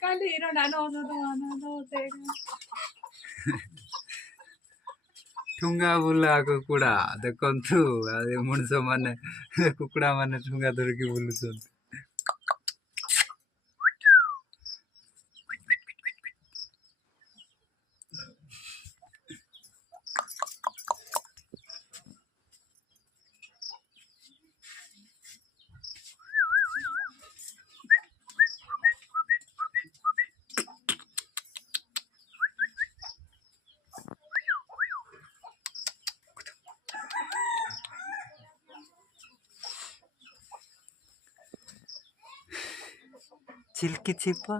खाली हिरो डानो आउँछ त भन त उठेको ठुंगा बुलाको कुडा देखंतु आदे मनुष्य माने कुकुड़ा माने ठुंगा धरिकी बुलुछन। चिल्की छिपा